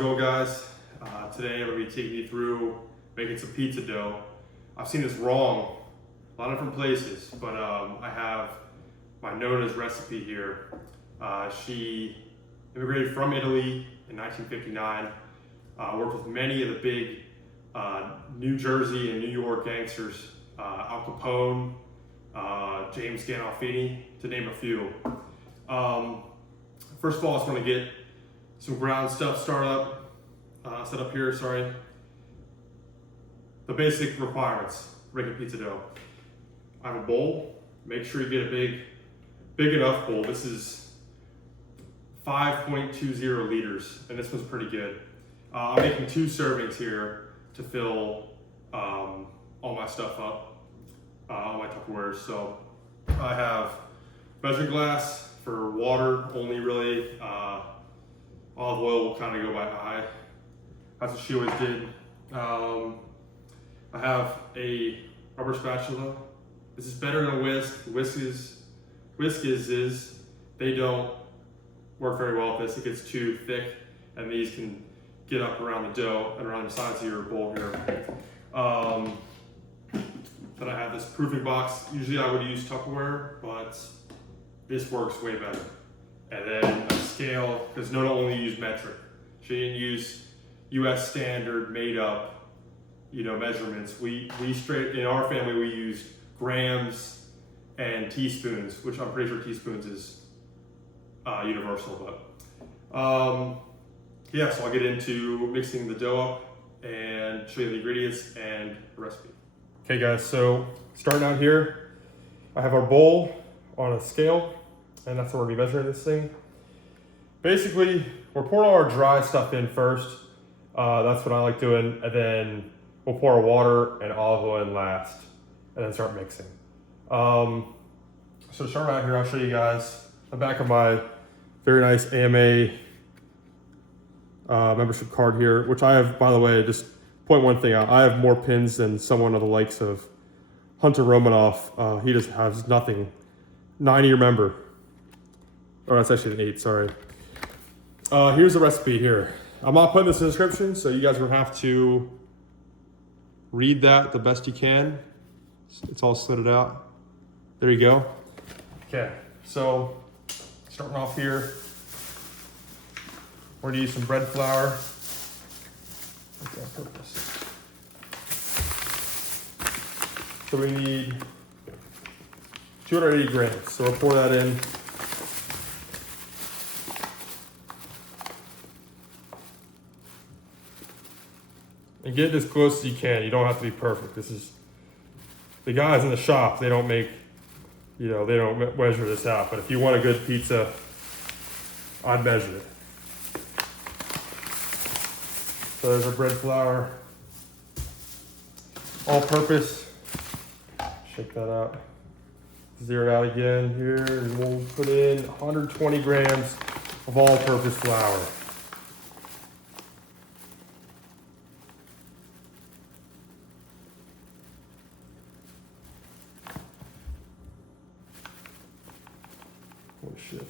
it going, guys? Today I'm going to be taking you through making some pizza dough. I've seen this wrong a lot of different places, but I have my Nona's recipe here. She immigrated from Italy in 1959, worked with many of the big New Jersey and New York gangsters, Al Capone, James Gandolfini, to name a few. First of all, I just want to get some ground stuff set up here, sorry. The basic requirements for making pizza dough. I have a bowl. Make sure you get a big enough bowl. This is 5.20 liters, and this one's pretty good. I'm making 2 servings here to fill all my stuff up, all my Tupperware. So I have measuring glass for water only, really. Olive oil will kind of go by eye. That's what she always did. I have a rubber spatula. This is better than a whisk. Whiskers, they don't work very well with this. It gets too thick, and these can get up around the dough and around the sides of your bowl here. Then I have this proofing box. Usually I would use Tupperware, but this works way better. And then a scale, because Nona only used metric. She didn't use US standard made up, measurements. We straight, in our family, we used grams and teaspoons, which I'm pretty sure teaspoons is universal, but yeah, so I'll get into mixing the dough up and show you the ingredients and the recipe. Okay guys, so starting out here, I have our bowl on a scale, and that's where we're gonna be measuring this thing. Basically, we're pouring all our dry stuff in first. That's what I like doing, and then we'll pour our water and olive oil in last, and then start mixing. So to start out here, I'll show you guys the back of my very nice AMA membership card here, which I have, by the way, just point one thing out. I have more pins than someone of the likes of Hunter Romanoff. He just has nothing. 9-year member. Oh, that's actually an 8, sorry. Here's the recipe here. I'm not putting this in the description, so you guys will have to read that the best you can. It's all slitted out. There you go. Okay, so starting off here, we're gonna use some bread flour. Okay, on purpose. So we need 280 grams. So we'll pour that in. And get it as close as you can. You don't have to be perfect. This is, the guys in the shop, they don't make, they don't measure this out. But if you want a good pizza, I'd measure it. So there's our bread flour. All purpose. Shake that out. Zero it out again here, and we'll put in 120 grams of all purpose flour. Oh shit.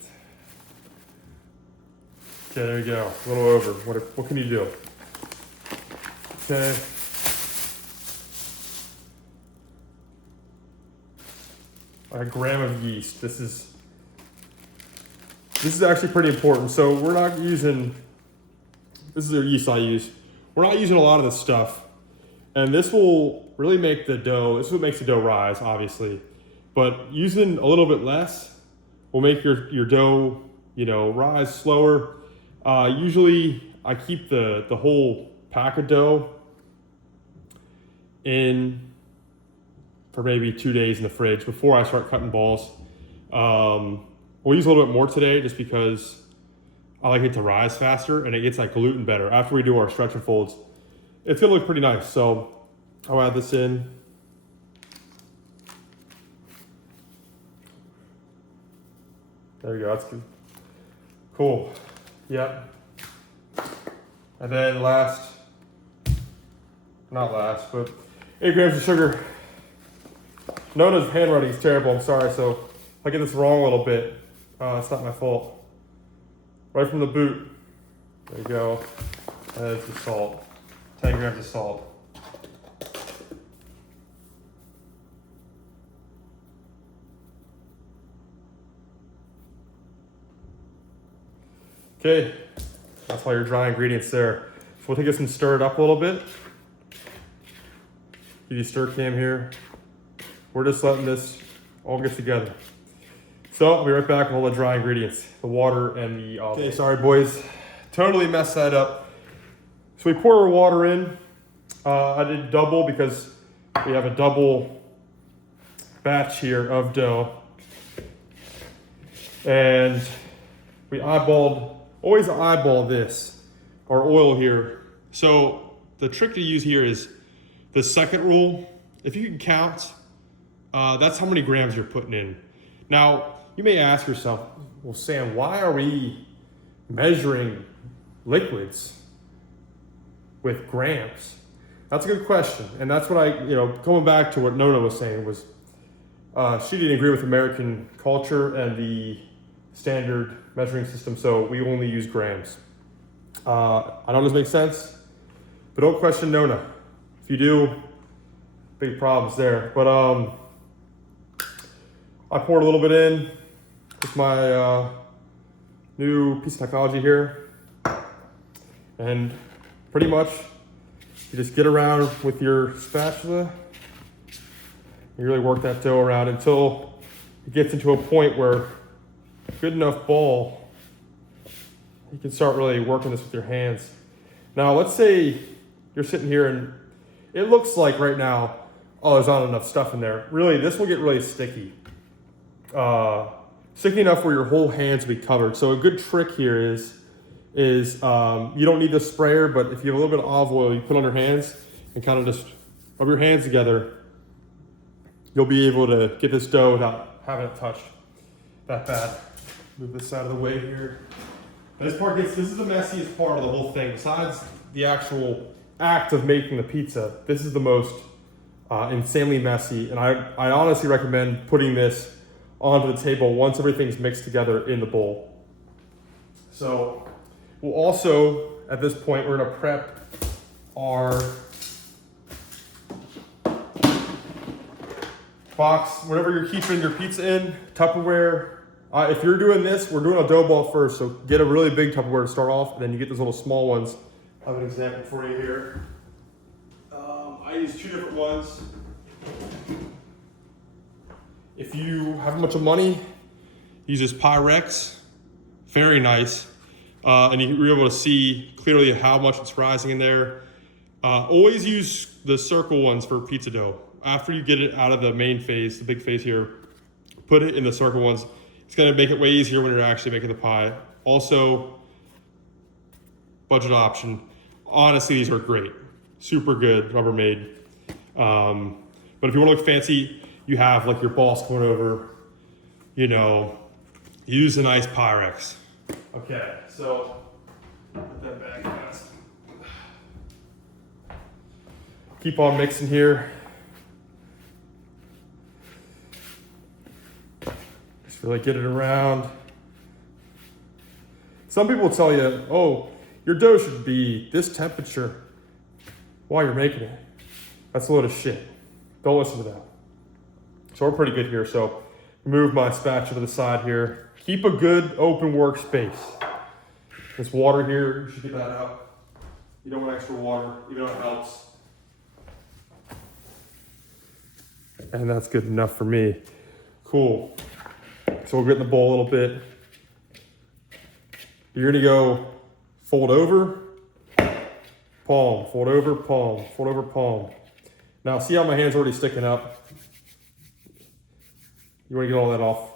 Okay, there you go. A little over. What can you do? Okay. A gram of yeast. This is actually pretty important. So we're not using, this is the yeast I use. We're not using a lot of this stuff. And this will really make the dough, this is what makes the dough rise, obviously. But using a little bit less will make your dough, rise slower. Usually I keep the whole pack of dough in for maybe 2 days in the fridge before I start cutting balls. We'll use a little bit more today just because I like it to rise faster and it gets like gluten better. After we do our stretch and folds, it's gonna look pretty nice. So I'll add this in. There we go, that's good. Cool, yeah. And then not last, but 8 grams of sugar. Nona's handwriting is terrible, I'm sorry, so if I get this wrong a little bit, it's not my fault. Right from the boot. There you go. That's the salt. 10 grams of salt. Okay, that's all your dry ingredients there. So we'll take this and stir it up a little bit. Give you a stir cam here. We're just letting this all get together. So I'll be right back with all the dry ingredients, the water and the olive oil. Okay, sorry boys, totally messed that up. So we pour our water in. I did double because we have a double batch here of dough. And we always eyeball this, our oil here. So the trick to use here is the second rule. If you can count, that's how many grams you're putting in. Now, you may ask yourself, well, Sam, why are we measuring liquids with grams? That's a good question. And that's what coming back to what Nona was saying was, she didn't agree with American culture and the standard measuring system, so we only use grams. I know this makes sense, but don't question Nona. If you do, big problems there. But I poured a little bit in with my new piece of technology here, and pretty much you just get around with your spatula. You really work that dough around until it gets into a point where good enough ball, you can start really working this with your hands. Now, let's say you're sitting here and it looks like right now, oh, there's not enough stuff in there. Really, this will get really sticky. Sticky enough where your whole hands will be covered. So a good trick here is you don't need the sprayer, but if you have a little bit of olive oil, you put on your hands and kind of just rub your hands together, you'll be able to get this dough without having it touched that bad. Move this out of the way here. This is the messiest part of the whole thing. Besides the actual act of making the pizza, this is the most insanely messy. And I honestly recommend putting this onto the table once everything's mixed together in the bowl. So we'll also, at this point, we're gonna prep our box, whatever you're keeping your pizza in, Tupperware. If you're doing this, we're doing a dough ball first, so get a really big Tupperware to start off, and then you get those little small ones. I have an example for you here. I use two different ones. If you have a bunch of money, use this Pyrex, very nice. And you're able to see clearly how much it's rising in there. Always use the circle ones for pizza dough. After you get it out of the main phase, the big phase here, put it in the circle ones. It's gonna make it way easier when you're actually making the pie. Also, budget option. Honestly, these are great. Super good, Rubbermaid. But if you wanna look fancy, you have like your boss coming over, use a nice Pyrex. Okay, so put that back fast. Keep on mixing here. Just really get it around. Some people tell you, oh, your dough should be this temperature while you're making it. That's a load of shit. Don't listen to that. So we're pretty good here. So move my spatula to the side here. Keep a good open workspace. This water here, you should get that out. You don't want extra water, even though it helps. And that's good enough for me. Cool. So we'll get in the bowl a little bit. You're gonna go fold over, palm, fold over, palm, fold over, palm. Now see how my hand's already sticking up? You wanna get all that off.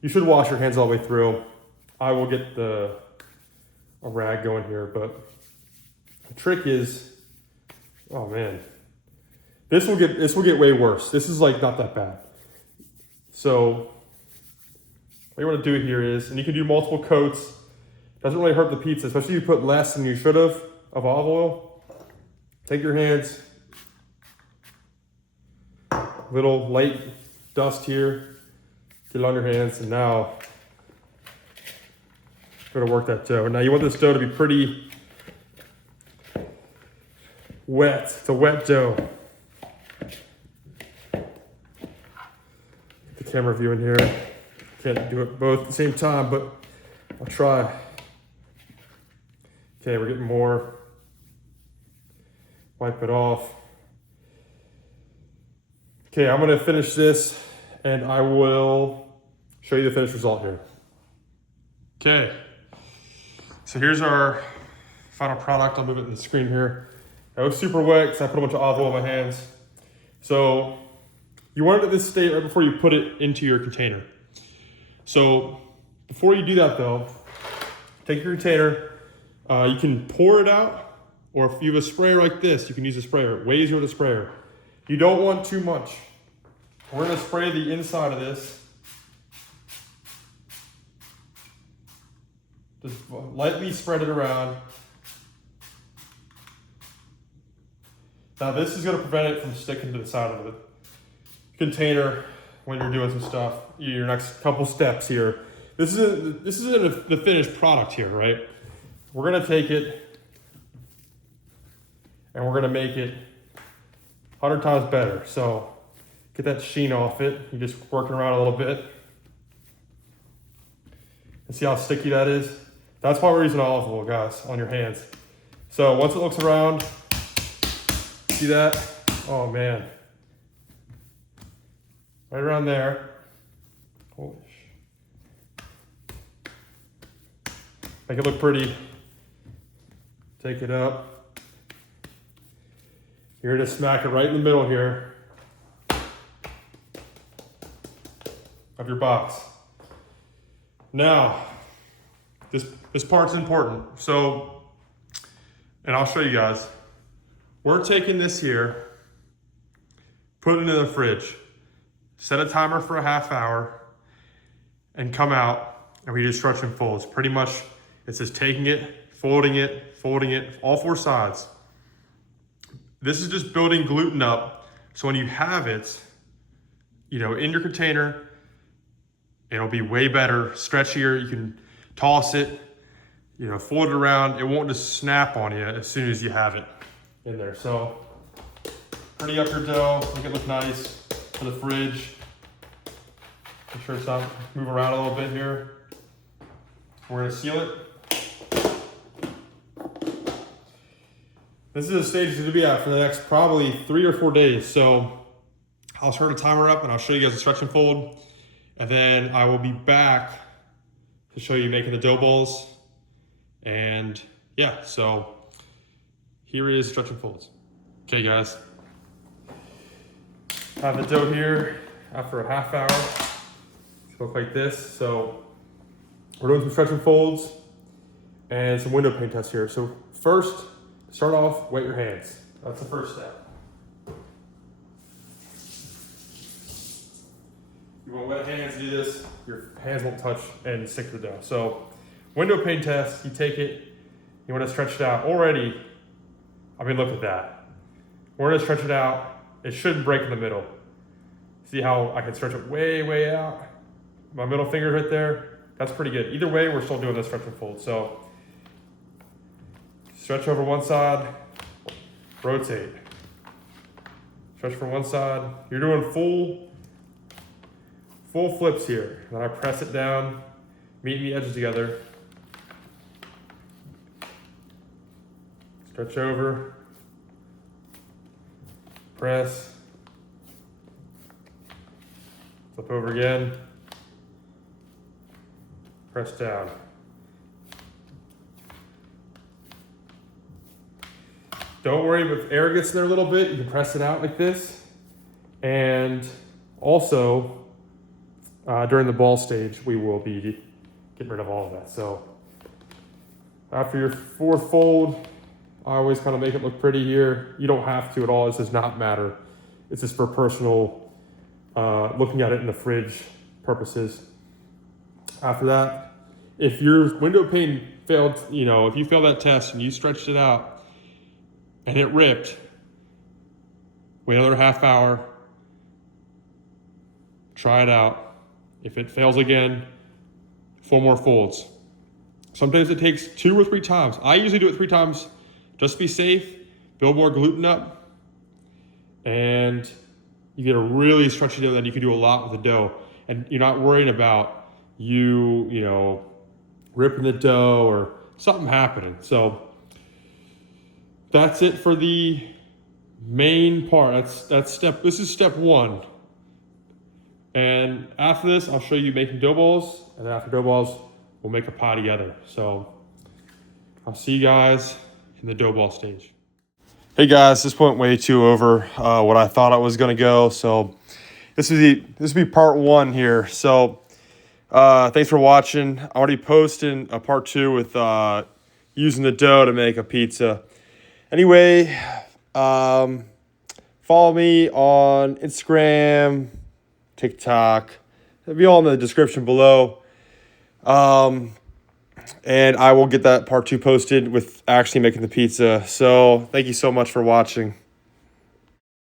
You should wash your hands all the way through. I will get a rag going here, but the trick is, oh man, this will get way worse. This is like not that bad. So what you want to do here is, and you can do multiple coats. Doesn't really hurt the pizza, especially if you put less than you should have of olive oil. Take your hands, little light dust here, get it on your hands, and now go to work that dough. Now you want this dough to be pretty wet. It's a wet dough. Get the camera view in here. Can't do it both at the same time, but I'll try. Okay, we're getting more. Wipe it off. Okay, I'm gonna finish this and I will show you the finished result here. Okay, so here's our final product. I'll move it in the screen here. That was super wet because I put a bunch of olive oil on my hands. So you want it at this state right before you put it into your container. So before you do that though, take your container, you can pour it out, or if you have a sprayer like this, you can use a sprayer. It weighs you with a sprayer. You don't want too much. We're gonna spray the inside of this. Just lightly spread it around. Now this is gonna prevent it from sticking to the side of the container when you're doing some stuff. Your next couple steps here. This isn't the finished product here, right? We're gonna take it and we're gonna make it 100 times better. So get that sheen off it. You're just working around a little bit. And see how sticky that is? That's why we're using olive oil, guys, on your hands. So once it looks around, see that? Oh man. Right around there. Holy sh. Make it look pretty. Take it up. You're gonna smack it right in the middle here of your box. Now, this part's important. So, and I'll show you guys. We're taking this here, putting it in the fridge, set a timer for a half hour, and come out, and we just stretch and fold. It's pretty much, it's just taking it, folding it, all four sides. This is just building gluten up, so when you have it, you know, in your container, it'll be way better, stretchier. You can toss it, you know, fold it around. It won't just snap on you as soon as you have it in there. So, pretty up your dough, make it look nice for the fridge. Make sure it's not moving around a little bit here. We're gonna seal it. This is a stage it's gonna be at for the next probably 3 or 4 days. So I'll turn the timer up and I'll show you guys the stretch and fold. And then I will be back to show you making the dough balls. And yeah, so here is stretch and folds. Okay guys. I have the dough here after a half hour. It's look like this. So we're doing some stretch and folds and some window pane tests here. So first, start off, wet your hands. That's the first step. You want wet hands to do this, your hands won't touch and stick to the dough. So window pane test, you take it, you want to stretch it out. Already, I mean, look at that. We're gonna stretch it out. It shouldn't break in the middle. See how I can stretch it way, way out? My middle finger right there, that's pretty good. Either way, we're still doing this stretch and fold. So stretch over one side, rotate. Stretch from one side. You're doing full flips here. Then I press it down, meeting the edges together. Stretch over, press, flip over again, press down. Don't worry if air gets in there a little bit, you can press it out like this. And also, during the ball stage, we will be getting rid of all of that. So after your fourth fold, I always kind of make it look pretty here. You don't have to at all, this does not matter. It's just for personal, looking at it in the fridge purposes. After that, if your window pane failed, you know, if you failed that test and you stretched it out and it ripped, wait another half hour, try it out. If it fails again, 4 more folds. Sometimes it takes 2 or 3 times. I usually do it 3 times just to be safe, build more gluten up, and you get a really stretchy dough. Then you can do a lot with the dough, and you're not worrying about you know, ripping the dough or something happening. So that's it for the main part. This is step one. And after this, I'll show you making dough balls, and then after dough balls, we'll make a pie together. So I'll see you guys in the dough ball stage. Hey guys, this went way too over what I thought I was gonna go. So this will be part one here. So thanks for watching. I already posted a part two with using the dough to make a pizza. Anyway, follow me on Instagram, TikTok. It'll be all in the description below. And I will get that part two posted with actually making the pizza. So thank you so much for watching.